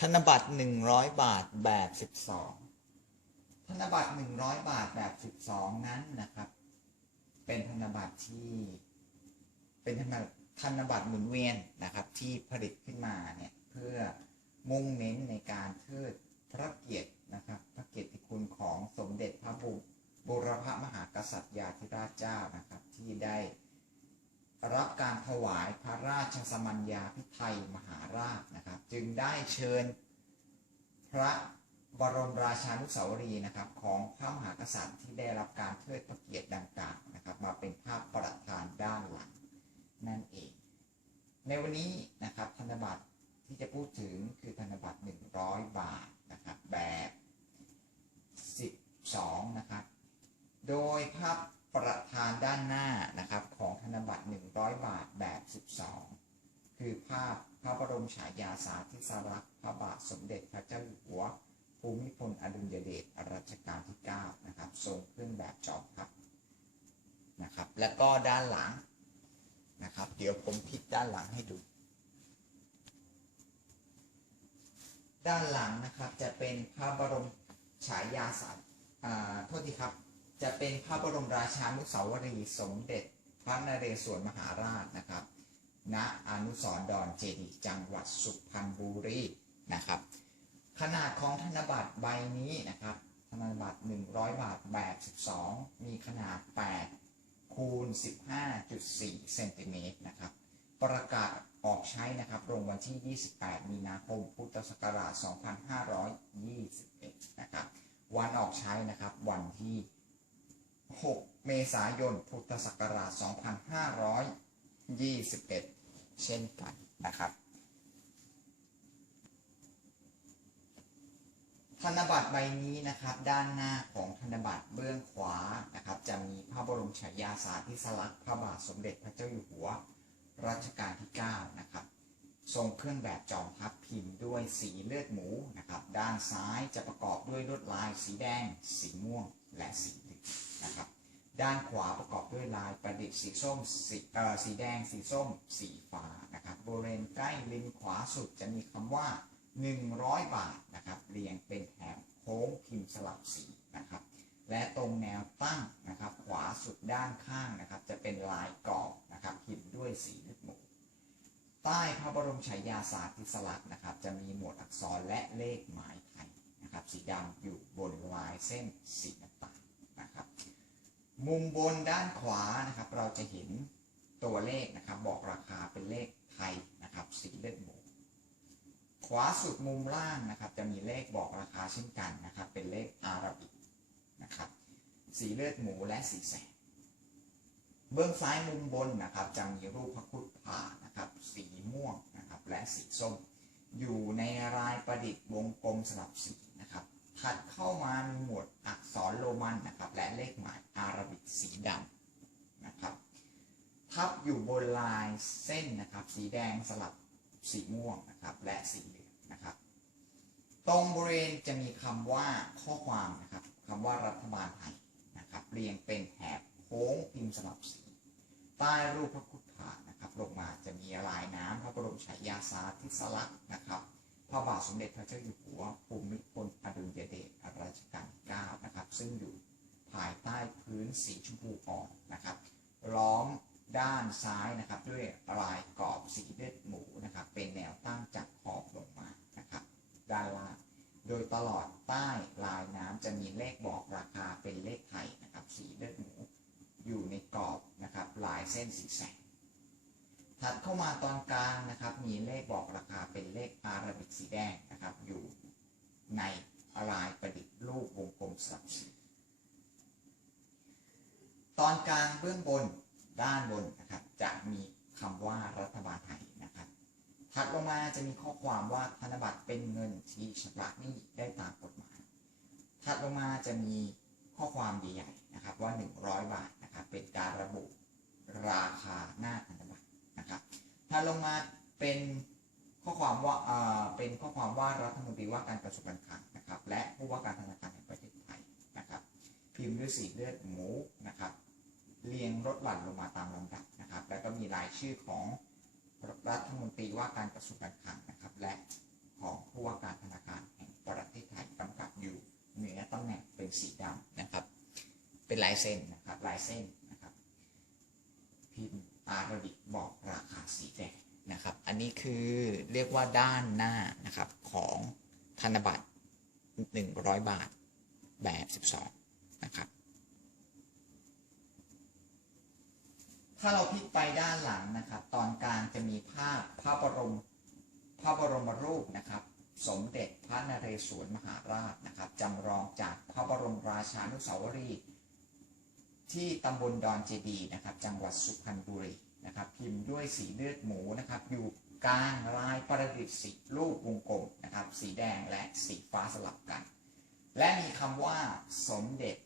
ธนบัตร100บาทแบบ12ธนบัตร100บาทแบบ12นั้นนะครับ เป็นธนบัตรที่ เป็นธนบัตรธนบัตรหมุนเวียนนะครับที่ผลิตขึ้นมาเนี่ยเพื่อมุ่งเน้นในการเทิดพระเกียรตินะครับ พระเกียรติคุณของสมเด็จพระบุบุรพมหากษัตริยาธิราชเจ้านะครับที่ได้ รับการถวายพระราชสมัญญาพิไทยมหาราชนะครับ จึงได้เชิญพระบรมราชานุสาวรีย์นะครับของพระมหากษัตริย์ที่ได้รับการเทิดพระเกียรติดังกล่าวนะครับมาเป็นภาพประธานด้านหลังนั่นเอง ในวันนี้นะครับธนบัตรที่จะพูดถึงคือธนบัตร 100 บาทนะครับแบบ 12 นะครับ โดยภาพประธานด้านหน้านะครับของ ธนบัตร 100 บาทแบบ 12 คือภาพพระบรมฉายาสาธิสลักษณ์พระบาทสมเด็จพระเจ้าอยู่หัว ภูมิพลอดุลยเดชรัชกาลที่ 9 นะครับ ทรงขึ้นแบบจอมทัพนะครับ แล้วก็ด้านหลังนะครับ เดี๋ยวผมพลิกด้านหลังให้ดู ด้านหลังนะครับจะเป็นพระบรมฉายาสัตว์อ่าโทษทีครับจะเป็นพระบรมราชานุสาวรีย์สมเด็จ พระนเรศวรมหาราชนะครับ ณอนุสรดอนเจดีจังหวัดสุพรรณบุรีนะครับ ขนาดของธนบัตรใบนี้นะครับ ธนบัตร 100 บาทแบบ12 มีขนาด 8 คูณ 15.4 เซนติเมตรนะครับ ประกาศออกใช้นะครับลงวันที่ 28 มีนาคม พุทธศักราช 2521 นะครับ วันออกใช้นะครับ วันที่ 6 เมษายน พุทธศักราช 2521 เช่นกันนะครับ ธนบัตรใบนี้นะครับด้านหน้าของธนบัตรเบื้องขวานะครับจะมีพระบรมฉายาสาธิสลักษณ์พระบาทสมเด็จพระเจ้าอยู่หัวรัชกาลที่ 9 นะครับ ทรงเครื่องแบบจอมทัพพิมพ์ด้วยสีเลือดหมูนะครับ ด้านซ้ายจะประกอบด้วยลวดลายสีแดง สีม่วง และสีเหลือง นะครับ ด้านขวาประกอบด้วยลายประดิษฐ์สีส้มสีเอ่อสีแดงสีส้ม สีฟ้านะครับบริเวณใกล้ริมขวาสุดจะมีคำว่า 100 บาทนะครับเรียงเป็นแถบโค้งพิมพ์สลับสีนะครับ และตรงแนวตั้งนะครับ ขวาสุดด้านข้างนะครับ จะเป็นลายกรอบนะครับพิมพ์ด้วยสีเลือดหมูใต้พระบรมฉายาสาธิสลักษณ์นะครับ จะมีหมวดอักษรและเลขหมายไทยนะครับ สีดำอยู่บนลายเส้นสีน้ำตาลนะครับ มุมบนด้านขวานะครับ เราจะเห็นตัวเลขนะครับ บอกราคาเป็นเลขไทยนะครับสีเลือดหมูขวาสุดมุมล่างนะครับ จะมีเลขบอกราคาเช่นกันนะครับ เป็นเลขอาราบิกนะครับ สีเลือดหมูและสีแสงเบื้องซ้ายมุมบนนะครับจะมีรูปพระคุดผ่านะครับ สีม่วงนะครับและสีส้ม อยู่ในรายประดิษฐ์วงกลมสลับสี ถัดเข้ามามีหมวดอักษรโรมันนะครับ และเลขหมายอาราบิกสีดำนะครับ ทับอยู่บนลายเส้นนะครับ สีแดงสลับสีม่วงนะครับ และสีเหลืองนะครับ ตรงบริเวณจะมีคำว่าข้อความนะครับคำว่ารัฐบาลไทยนะครับ เรียงเป็นแถบโค้งพิมพ์สลับสีใต้รูปพระพุทธานะครับ ลงมาจะมีลายน้ำพระบรมฉายาสาธิสลักษณ์นะครับ ระบาทสมเด็จพระเจ้าอยู่หัวภูมิพลอดุลยเดชรัชกาลที่9นะครับ ซึ่งอยู่ภายใต้พื้นสีชมพูอ่อนนะครับล้อมด้านซ้ายนะครับ ด้วยลายกรอบสีเลือดหมูนะครับ เป็นแนวตั้งจากขอบลงมานะครับ ด้านล่างโดยตลอดใต้ลายน้ำจะมีเลขบอกราคาเป็นเลขไทยนะครับสีเลือดหมู อยู่ในกรอบนะครับลายเส้นสีแสงถัดเข้ามาตอนกลางนะครับ มีเลขบอกราคา แดงนะครับอยู่ในลายประดิษฐ์รูปวงกลมสลับสีตอนกลางเบื้องบนด้านบนนะครับจะมีคำว่ารัฐบาลไทยนะครับถัดลงมาจะมีข้อความว่าธนบัตรเป็นเงินที่ชำระหนี้ได้ตามกฎหมายถัดลงมาจะมีข้อความใหญ่ๆนะครับว่า 100 บาทนะครับเป็นการระบุราคาหน้าธนบัตรนะครับถัดลงมาเป็น ข้อความว่าเป็นข้อความว่ารัฐมนตรีว่าการกระทรวงการคลังนะครับ และผู้ว่าการธนาคารแห่งประเทศไทยนะครับ พิมพ์ด้วยสีเลือดหมูนะครับ เรียงลดหลั่นลงมาตามลำดับนะครับ แล้วก็มีรายชื่อของรัฐมนตรีว่าการกระทรวงการคลังนะครับ และของผู้ว่าการธนาคารแห่งประเทศไทยกำกับอยู่เหนือตำแหน่งเป็นสีดำนะครับ เป็นลายเส้นนะครับลายเส้นนะครับ พิมพ์อาราบิกบอกราคาสีแดงันนี้คือเรียกว่าด้านหน้านะครับของธนบัตร 100 บาทแบบ 12 นะครับ ถ้าเราพลิกไปด้านหลังนะครับ ตอนกลางจะมีภาพพระบรมพระบรมรูปนะครับ สมเด็จพระนเรศวรมหาราชนะครับจำลองจากพระบรมราชานุสาวรีย์ที่ตำบลดอนเจดีย์นะครับ จังหวัดสุพรรณบุรีนะครับ พิมพ์ด้วยสีเลือดหมูนะครับ อยู่ กลางลายประดิษฐ์สีรูปวงกลมนะครับสีแดงและสีฟ้าสลับกัน และมีคำว่าสมเด็จ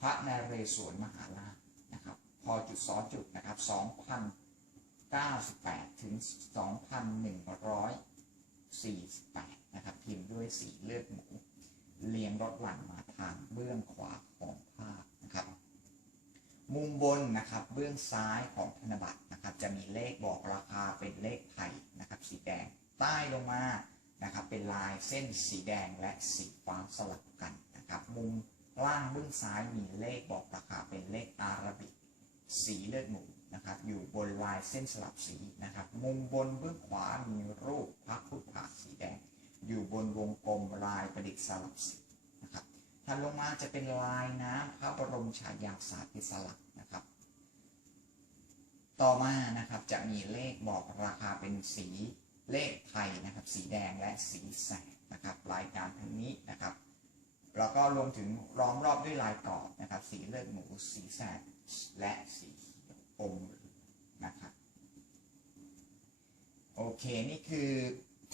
พระนเรศวรมหาราชนะครับพอจุดสอจุดนะครับ2,098 ถึง 2,148 นะครับพิมพ์ด้วยสีเลือดหมูเรียงรถหลั่งมาทางเบื้องขวาของภาพนะครับ มุมบนนะครับเบื้องซ้ายของธนบัตรนะครับ ใต้ลงมานะครับเป็นลายเส้นสีแดงและสีฟ้าสลับกันนะครับมุมล่างเบื้องซ้ายมีเลขบอกราคาเป็นเลขอาราบิกสีเลือดหมูนะครับอยู่บนลายเส้นสลับสีนะครับมุมบนเบื้องขวามีรูปพระพุทธาสีแดง อยู่บนวงกลมลายประดิษฐ์สลับสีนะครับถัดลงมาจะเป็นลายน้ำพระบรมฉายาสาธิสลักนะครับ ต่อมานะครับจะมีเลขบอกราคาเป็นสี เลขไทยนะครับ สีแดงและสีแสดนะครับ รายการทั้งนี้นะครับแล้วก็รวมถึงล้อมรอบด้วยลายกรอบนะครับ สีเลือดหมูสีแสดและสีอมเหลืองนะครับโอเคนี่คือ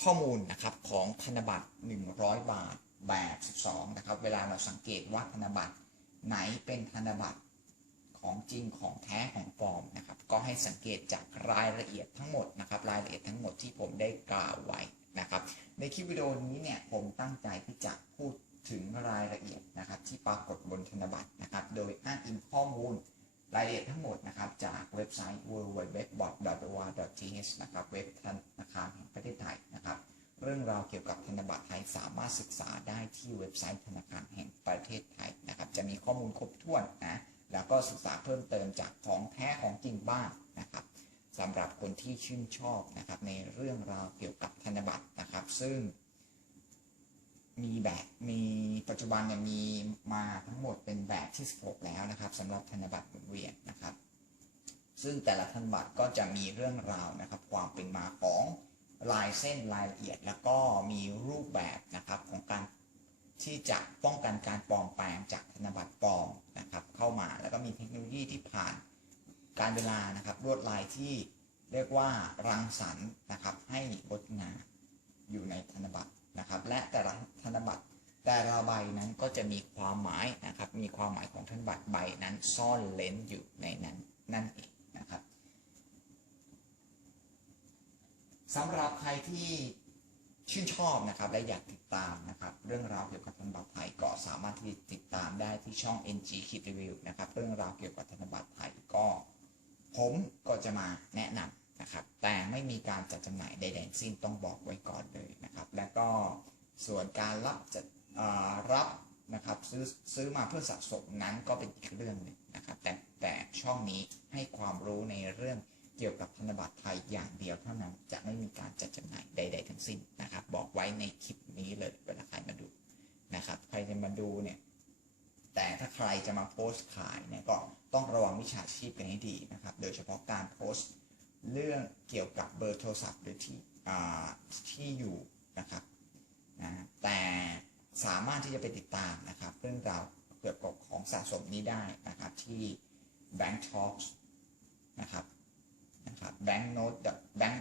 ข้อมูลนะครับของธนบัตร 100 บาทแบบ 12 นะครับ เวลาเราสังเกตว่าธนบัตรไหนเป็นธนบัตรของจริงของแท้ของ ให้สังเกตจากรายละเอียดทั้งหมดนะครับรายละเอียดทั้งหมดที่ผมได้กล่าวไว้นะครับในคลิปวิดีโอนี้เนี่ยผมตั้งใจที่จะพูดถึงรายละเอียดนะครับที่ปรากฏบนธนบัตรนะครับโดยอ้างอิงข้อมูลรายละเอียดทั้งหมดนะครับจากเว็บไซต์ www.bot.th นะครับเว็บธนาคารแห่งประเทศไทยนะครับเรื่องราวเกี่ยวกับธนบัตรไทยสามารถศึกษาได้ที่เว็บไซต์ธนาคารแห่งประเทศไทยนะครับจะมีข้อมูลครบถ้วนนะ แล้วก็ศึกษาเพิ่มเติมจากของแท้ของจริงบ้างนะครับสำหรับคนที่ชื่นชอบนะครับในเรื่องราวเกี่ยวกับธนบัตรนะครับ ซึ่งมีแบบมีปัจจุบันเนี่ยมีมาทั้งหมดเป็นแบบที่ 16 แล้วนะครับสำหรับธนบัตรหมุนเวียนนะครับ ซึ่งแต่ละธนบัตรก็จะมีเรื่องราวนะครับ ความเป็นมาของลายเส้นรายละเอียด แล้วก็มีรูปแบบนะครับของการ ที่จะป้องกันการปลอมแปลงจากธนบัตรปลอมนะครับ เข้ามาแล้วก็มีเทคโนโลยีที่ผ่านการเวลานะครับลวดลายที่เรียกว่ารังสรรค์นะครับ ให้งดงามอยู่ในธนบัตรนะครับ และแต่ละธนบัตรแต่ละใบนั้นก็จะมีความหมายนะครับ มีความหมายของธนบัตรใบนั้นซ่อนเลนอยู่ในนั้นนั่นเองนะครับสำหรับใครที่ ชื่นชอบนะครับและอยากติดตามนะครับเรื่องราวเกี่ยวกับธนบัตรไทยก็สามารถที่ติดตามได้ที่ช่อง NG Kid Review นะครับเรื่องราวเกี่ยวกับธนบัตรไทยก็ ผมก็จะมาแนะนำนะครับแต่ไม่มีการจัดจำหน่ายใดๆสิ้นต้องบอกไว้ก่อนเลยนะครับและก็ส่วนการรับจัดเอ่อรับนะครับซื้อซื้อมาเพื่อสะสมนั้นก็เป็นอีกเรื่องหนึ่งนะครับแต่แต่ช่องนี้ให้ความรู้ในเรื่อง เกี่ยวกับธนบัตรไทยอย่างเดียวเท่านั้นจะไม่มีการจัดจำหน่ายใด ๆ ทั้งสิ้นนะครับ บอกไว้ในคลิปนี้เลยเวลาใครมาดูนะครับ ใครจะมาดูเนี่ยแต่ถ้าใครจะมาโพสต์ขายเนี่ยก็ต้องระวังมิจฉาชีพกันให้ดีนะครับ โดยเฉพาะการโพสต์เรื่องเกี่ยวกับเบอร์โทรศัพท์หรือที่อ่าที่อยู่นะครับนะแต่สามารถที่จะไปติดตามนะครับเรื่องราวเกี่ยวกับของสะสมนี้ได้นะครับที่ Bank Talks นะครับ นะครับ Bank Note Bank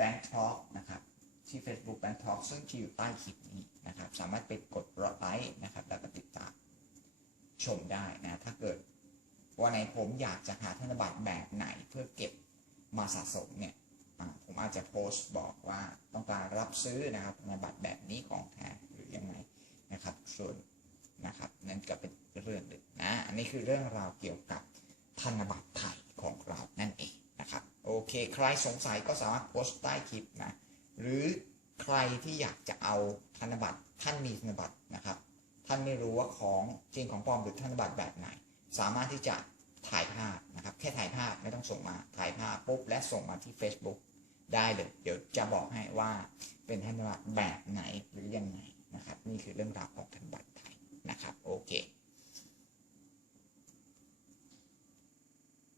Bank Talk นะครับ ที่ Facebook Bank Talk ซึ่งจะอยู่ใต้คลิปนี้นะครับ สามารถไปกดไลค์นะครับ แล้วก็ติดตามชมได้นะ ถ้าเกิดวันไหนผมอยากจะหาธนบัตรแบบไหนเพื่อเก็บมาสะสมเนี่ยผมอาจจะโพสต์บอกว่าต้องการรับซื้อนะครับธนบัตรแบบนี้ของแท้หรือยังไงนะครับ ส่วนนะครับนั่นก็เป็นเรื่องหนึ่งนะ อันนี้คือเรื่องราวเกี่ยวกับธนบัตรไทยของเรานั่นเอง โอเค ใครสงสัยก็สามารถโพสต์ใต้คลิปนะ หรือใครที่อยากจะเอาธนบัตรท่านมีธนบัตรนะครับ ท่านไม่รู้ว่าของจริงของปลอมหรือธนบัตรแบบไหน สามารถที่จะถ่ายภาพนะครับ แค่ถ่ายภาพไม่ต้องส่งมาถ่ายภาพปุ๊บและส่งมาที่ Facebook ได้เลย เดี๋ยวจะบอกให้ว่าเป็นธนบัตรแบบไหนหรือยังไงนะครับ นี่คือเรื่องราวของธนบัตรไทยนะครับ โอเค